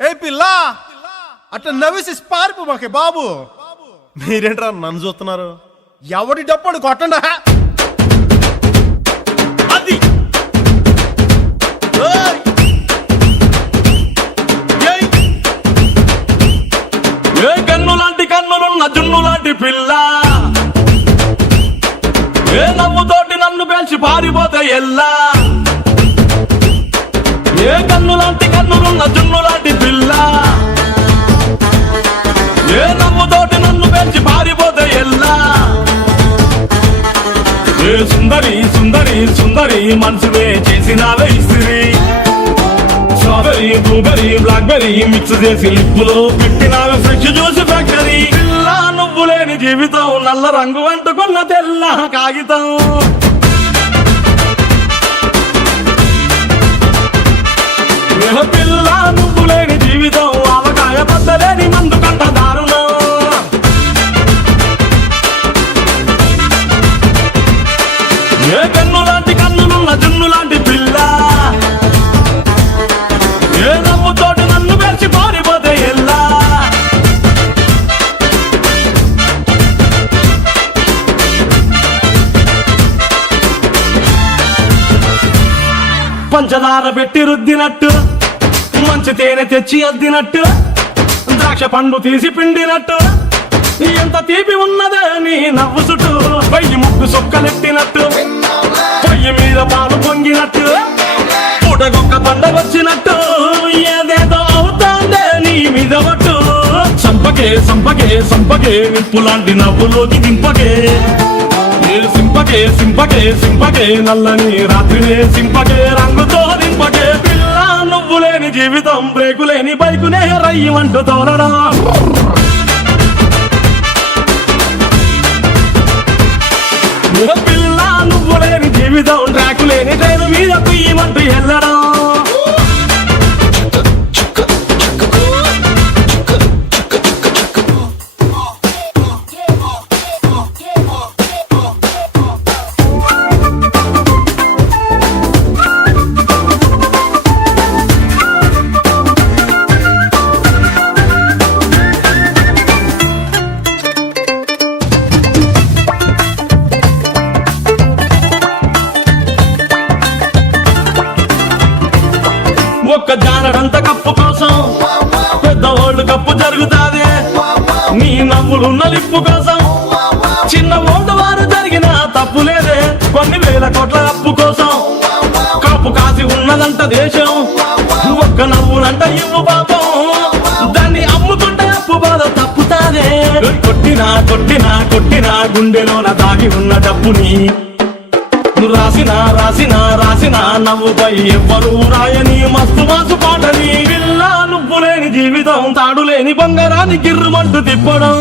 ఏ పిల్ల అట్లా నవ్వేసి పారిపో మాకే బాబు. మీరేంట్రా నన్ను చూస్తున్నారు? ఎవడి డప్పుడు కొట్టండా అది. ఏ కన్ను లాంటి కన్నులున్న జున్ను లాంటి పిల్ల, ఏ నవ్వుతోటి నన్ను పేల్చి పారిపోతే ఎల్లా. ఏ కన్ను లాంటి కన్నులున్న జున్ను లాంటి పిల్ల, ఏ నవ్వుతోటి నన్ను పేల్చి పారిపోతే ఎల్లా. ఏ సుందరి సుందరి సుందరి మనసువే చేసినావే ఇస్త్రీ. స్ట్రాబెరీ బ్లూబెరీ బ్లాక్బెరీ మిక్స్ చేసి లిప్పులో పెట్టినావే ఫ్రెష్ జ్యూస్ ఫ్యాక్టరీ. పిల్ల నువ్వు లేని జీవితం నల్ల రంగు అంటుకున్న తెల్ల కాగితం. పిల్ల నువ్వు లేని జీవితం ఆవకాయ బద్దలేని మందు కంట దారుణం. ఏ కన్ను లాంటి కన్నులున్న జున్ను లాంటి పిల్ల, ఏ నవ్వుతోటి నన్ను పెంచి పారిపోతే ఎల్లా. పంచదార పెట్టి రుద్దినట్టు, మంచి తేనె తెచ్చి అద్దినట్టు, ద్రాక్ష పండు తీసి పిండినట్టు, ఎంత తీపి ఉన్నదే నీ నవ్వు చుట్టూ. పొయ్యి ముగ్గు సొక్కలెట్టినట్టు, పొయ్యి మీద పాలు పొంగినట్టు, పూటకొక్క పండగ వచ్చినట్టు, ఏదేదో అవుతాందే నీ మీద పట్టు. సంపకే సంపకే సంపకే నిప్పు లాంటి నవ్వులోకి దింపకే. సింపకే సింపకే సింపకే నల్లని రాత్రినే సింపకే రంగుతో నింపకే. పిల్ల నువ్వు లేని జీవితం బ్రేకు లేని బైకునే రయ్యమంటూ తోలడం. పిల్ల నువ్వు లేని జీవితం ట్రాకు లేని ట్రైన్ మీద కుయ్యమంటూ వెళ్ళడం. ఒక్క జానడంత కప్పు కోసం పెద్ద ఓల్డ్ కప్పు జరుగుతాది. నీ నవ్వులున్న లిప్పు కోసం చిన్న ఓల్డ్ వారు జరిగిన తప్పు లేదే. కొన్ని వేల కోట్ల అప్పు కోసం కప్పు కాసి ఉన్నదంట దేశం. ఒక్క నవ్వులంట ఇవ్వు పాపం, దాన్ని అమ్ముకుంటే అప్పు బాధ తప్పుతాదే. కొట్టినా కొట్టినా కొట్టినా గుండెలోన దాగి ఉన్న డబ్బుని రాసిన రాసిన రాసిన నవ్వుపై ఎవ్వరూ రాయని మస్తు మాసు పాటని. పిల్ల నువ్వు లేని జీవితం తాడు లేని బంగారాన్ని గిర్రుమంటూ తిప్పడం.